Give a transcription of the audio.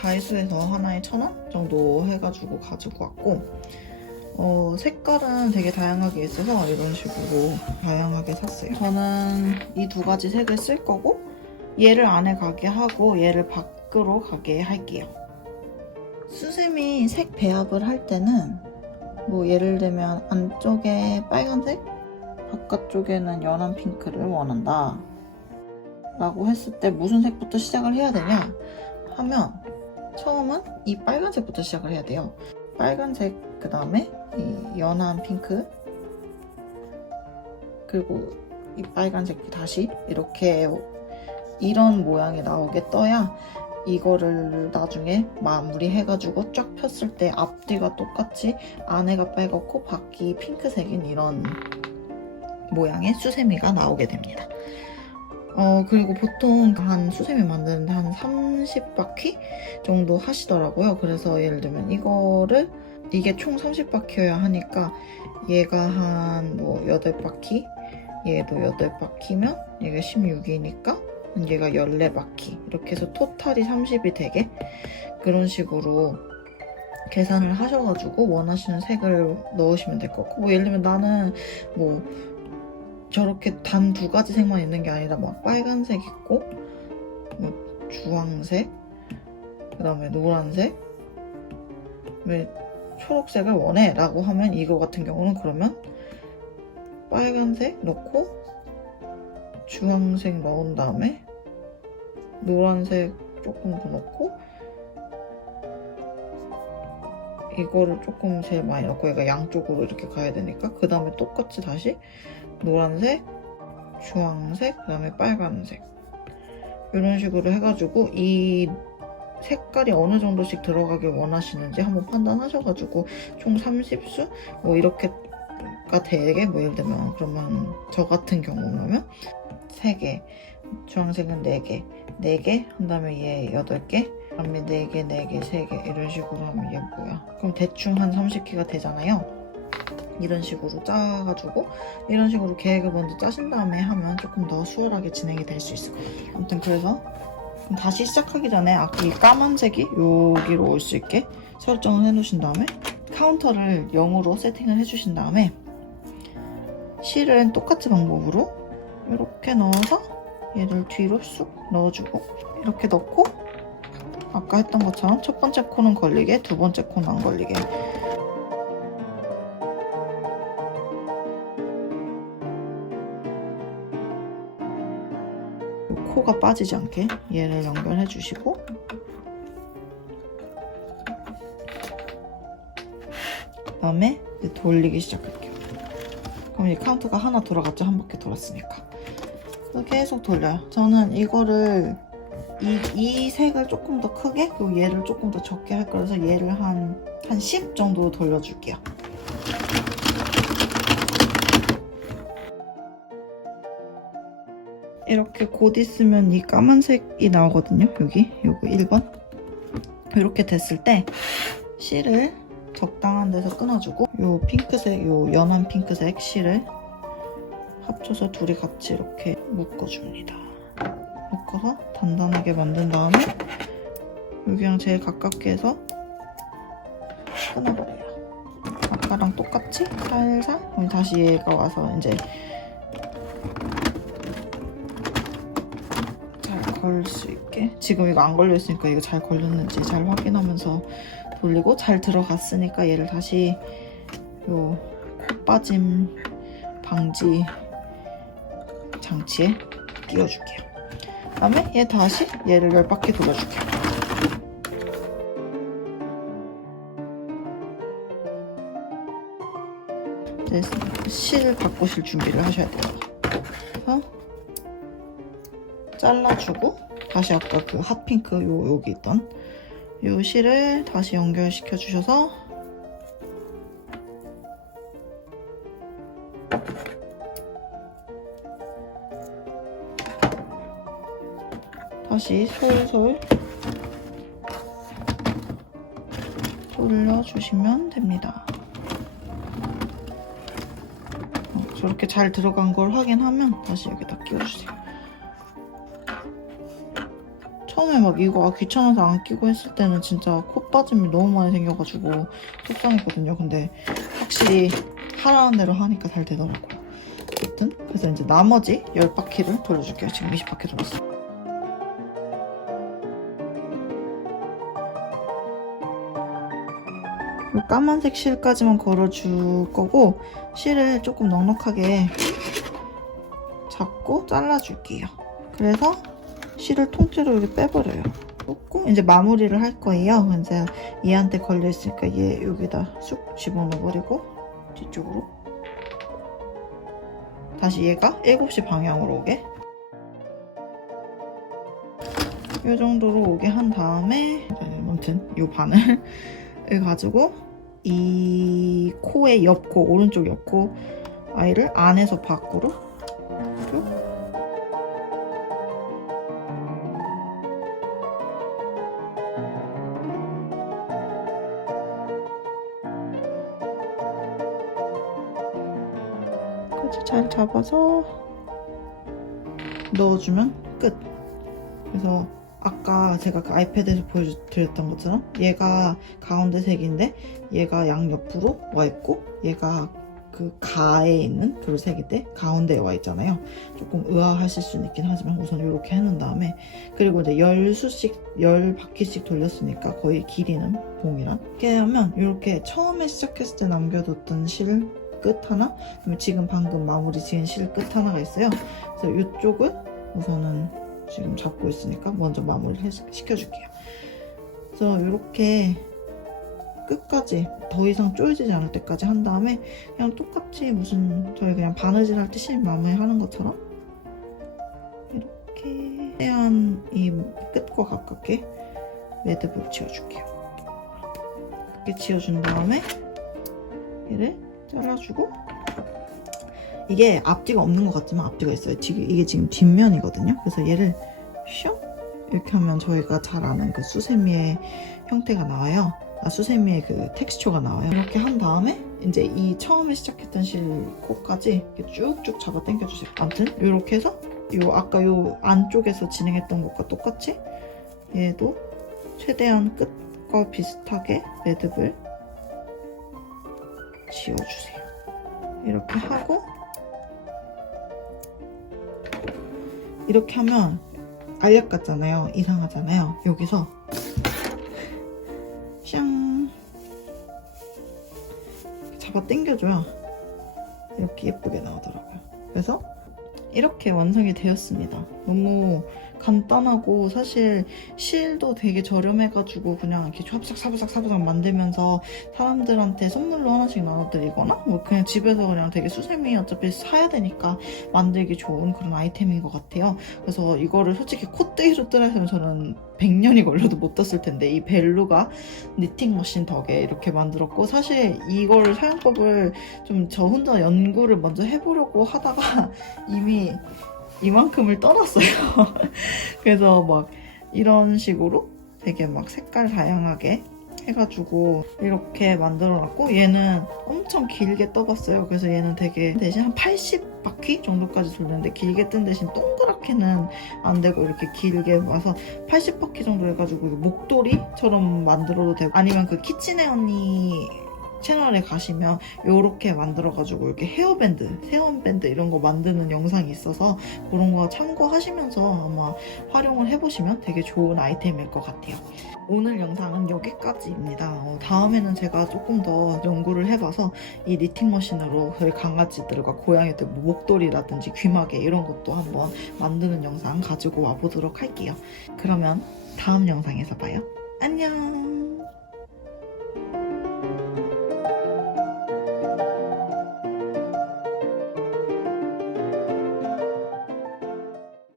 다이소에서 하나에 1,000원 정도 해가지고 가지고 왔고, 색깔은 되게 다양하게 있어서 이런 식으로 다양하게 샀어요. 저는 이 두 가지 색을 쓸 거고, 얘를 안에 가게 하고 얘를 밖으로 가게 할게요. 수세미 색 배합을 할 때는 뭐 예를 들면 안쪽에 빨간색, 바깥쪽에는 연한 핑크를 원한다 라고 했을 때 무슨 색부터 시작을 해야 되냐 하면 처음은 이 빨간색부터 시작을 해야 돼요. 빨간색, 그 다음에 이 연한 핑크, 그리고 이 빨간색이 다시 이렇게 이런 모양이 나오게 떠야 이거를 나중에 마무리해가지고 쫙 폈을 때 앞뒤가 똑같이 안에가 빨갛고 밖이 핑크색인 이런 모양의 수세미가 나오게 됩니다. 그리고 보통 한 수세미 만드는데 한 30바퀴 정도 하시더라고요. 그래서 예를 들면 이게 총 30바퀴여야 하니까 얘가 한 뭐 8바퀴, 얘도 8바퀴면 얘가 16이니까 얘가 14바퀴, 이렇게 해서 토탈이 30이 되게 그런 식으로 계산을 하셔가지고 원하시는 색을 넣으시면 될 것 같고, 뭐 예를 들면 나는 뭐 저렇게 단 2가지 색만 있는 게 아니라 막 빨간색 있고 뭐 주황색, 그 다음에 노란색, 왜 초록색을 원해 라고 하면 이거 같은 경우는 그러면 빨간색 넣고 주황색 넣은 다음에 노란색 조금 더 넣고 이거를 조금 제일 많이 넣고 얘가 양쪽으로 이렇게 가야 되니까 그 다음에 똑같이 다시 노란색, 주황색, 그 다음에 빨간색 이런 식으로 해가지고 이 색깔이 어느 정도씩 들어가길 원하시는지 한번 판단하셔가지고 총 30수 뭐 이렇게가 되게 뭐 예를 들면 그러면 저 같은 경우라면 3개, 주황색은 4개, 4개 한 다음에 얘 8개, 그 다음에 4개, 4개, 3개 이런 식으로 하면 얘 뭐야? 그럼 대충 한 30개가 되잖아요. 이런 식으로 짜가지고 이런 식으로 계획을 먼저 짜신 다음에 하면 조금 더 수월하게 진행이 될 수 있을 것 같아요. 아무튼 그래서 다시 시작하기 전에 아까 이 까만색이 여기로 올 수 있게 설정을 해놓으신 다음에 카운터를 0으로 세팅을 해주신 다음에 실은 똑같은 방법으로 이렇게 넣어서 얘를 뒤로 쑥 넣어주고 이렇게 넣고 아까 했던 것처럼 첫 번째 코는 걸리게, 두 번째 코는 안 걸리게 코가 빠지지 않게 얘를 연결해 주시고 그 다음에 돌리기 시작할게요. 그럼 이 카운트가 하나 돌아갔죠? 한 바퀴 돌았으니까 계속 돌려요. 저는 이거를 이 색을 조금 더 크게 그리고 얘를 조금 더 적게 할 거라서 얘를 한 10 정도 돌려줄게요. 이렇게 곧 있으면 이 까만색이 나오거든요. 요거 1번 이렇게 됐을 때 실을 적당한 데서 끊어주고 요 핑크색, 요 연한 핑크색 실을 합쳐서 둘이 같이 이렇게 묶어줍니다. 묶어서 단단하게 만든 다음에 여기랑 제일 가깝게 해서 끊어버려요. 아까랑 똑같이 살살. 그럼 다시 얘가 와서 이제 잘 걸 수 있게. 지금 이거 안 걸려있으니까 이거 잘 걸렸는지 잘 확인하면서 돌리고 잘 들어갔으니까 얘를 다시 요 코 빠짐 방지 장치에 끼워줄게요. 그다음에 얘 다시 얘를 10바퀴 돌려줄게요. 이제 실 바꾸실 준비를 하셔야 돼요. 그래서 잘라주고 다시 아까 그 핫핑크 여기 있던 요 실을 다시 연결시켜 주셔서 다시 솔솔 돌려주시면 됩니다. 저렇게 잘 들어간 걸 확인하면 다시 여기다 끼워주세요. 처음에 막 이거 귀찮아서 안 끼고 했을 때는 진짜 코 빠짐이 너무 많이 생겨가지고 속상했거든요. 근데 확실히 하라는 대로 하니까 잘 되더라고요. 어쨌든 그래서 이제 나머지 10바퀴를 돌려줄게요. 지금 20바퀴 돌았어요. 이 까만색 실까지만 걸어줄 거고 실을 조금 넉넉하게 잡고 잘라줄게요. 그래서 실을 통째로 이렇게 빼버려요. 뽑고 이제 마무리를 할 거예요. 이제 얘한테 걸려있으니까 얘 여기다 쑥 집어넣어버리고 뒤쪽으로 다시 얘가 7시 방향으로 오게 이 정도로 오게 한 다음에 아무튼 이 바늘 가지고 이 코의 옆코, 오른쪽 옆코 아이를 안에서 밖으로 쭉 잘 잡아서 넣어주면 끝. 그래서 아까 제가 그 아이패드에서 보여드렸던 것처럼 얘가 가운데 색인데 얘가 양옆으로 와 있고 얘가 그 가에 있는 돌색인데 가운데에 와 있잖아요. 조금 의아하실 수는 있긴 하지만 우선 이렇게 해놓은 다음에 그리고 이제 10바퀴씩 돌렸으니까 거의 길이는 봉이랑 이렇게 하면 이렇게 처음에 시작했을 때 남겨뒀던 실 끝 하나 그다음에 지금 방금 마무리 지은 실 끝 하나가 있어요. 그래서 이쪽을 우선은 지금 잡고 있으니까 먼저 마무리를 시켜줄게요. 그래서 이렇게 끝까지 더 이상 쪼여지지 않을 때까지 한 다음에 그냥 똑같이 무슨 저희 그냥 바느질 할 때 실 마무리하는 것처럼 이렇게 최대한 이 끝과 가깝게 매듭을 지어줄게요. 이렇게 지어준 다음에 얘를 잘라주고 이게 앞뒤가 없는 것 같지만 앞뒤가 있어요. 이게 지금 뒷면이거든요. 그래서 얘를 슉 이렇게 하면 저희가 잘 아는 그 수세미의 형태가 나와요. 수세미의 그 텍스처가 나와요. 이렇게 한 다음에 이제 이 처음에 시작했던 실 코까지 이렇게 쭉쭉 잡아 당겨주세요. 아무튼 이렇게 해서 아까 요 안쪽에서 진행했던 것과 똑같이 얘도 최대한 끝과 비슷하게 매듭을 지워주세요. 이렇게 하고 이렇게 하면 알약 같잖아요. 이상하잖아요. 여기서 샹 잡아 당겨줘야 이렇게 예쁘게 나오더라고요. 그래서 이렇게 완성이 되었습니다. 너무 간단하고 사실 실도 되게 저렴해가지고 그냥 이렇게 사부작 만들면서 사람들한테 선물로 하나씩 나눠드리거나 뭐 그냥 집에서 그냥 되게 수세미 어차피 사야 되니까 만들기 좋은 그런 아이템인 것 같아요. 그래서 이거를 솔직히 콧대기로 뜨라 했으면 저는 100년이 걸려도 못 떴을 텐데 이 벨루가 니팅 머신 덕에 이렇게 만들었고 사실 이걸 사용법을 좀 저 혼자 연구를 먼저 해보려고 하다가 이미 이만큼을 떠났어요. 그래서 막 이런 식으로 되게 막 색깔 다양하게 해가지고 이렇게 만들어놨고 얘는 엄청 길게 떠봤어요. 그래서 얘는 되게 대신 한 80바퀴 정도까지 돌렸는데 길게 뜬 대신 동그랗게는 안 되고 이렇게 길게 와서 80바퀴 정도 해가지고 목도리처럼 만들어도 되고 아니면 그 키친의 언니 채널에 가시면 이렇게 만들어가지고 이렇게 헤어밴드, 세원밴드 이런 거 만드는 영상이 있어서 그런 거 참고하시면서 아마 활용을 해보시면 되게 좋은 아이템일 것 같아요. 오늘 영상은 여기까지입니다. 다음에는 제가 조금 더 연구를 해봐서 이 니팅 머신으로 저희 강아지들과 고양이들 목도리라든지 귀마개 이런 것도 한번 만드는 영상 가지고 와보도록 할게요. 그러면 다음 영상에서 봐요. 안녕!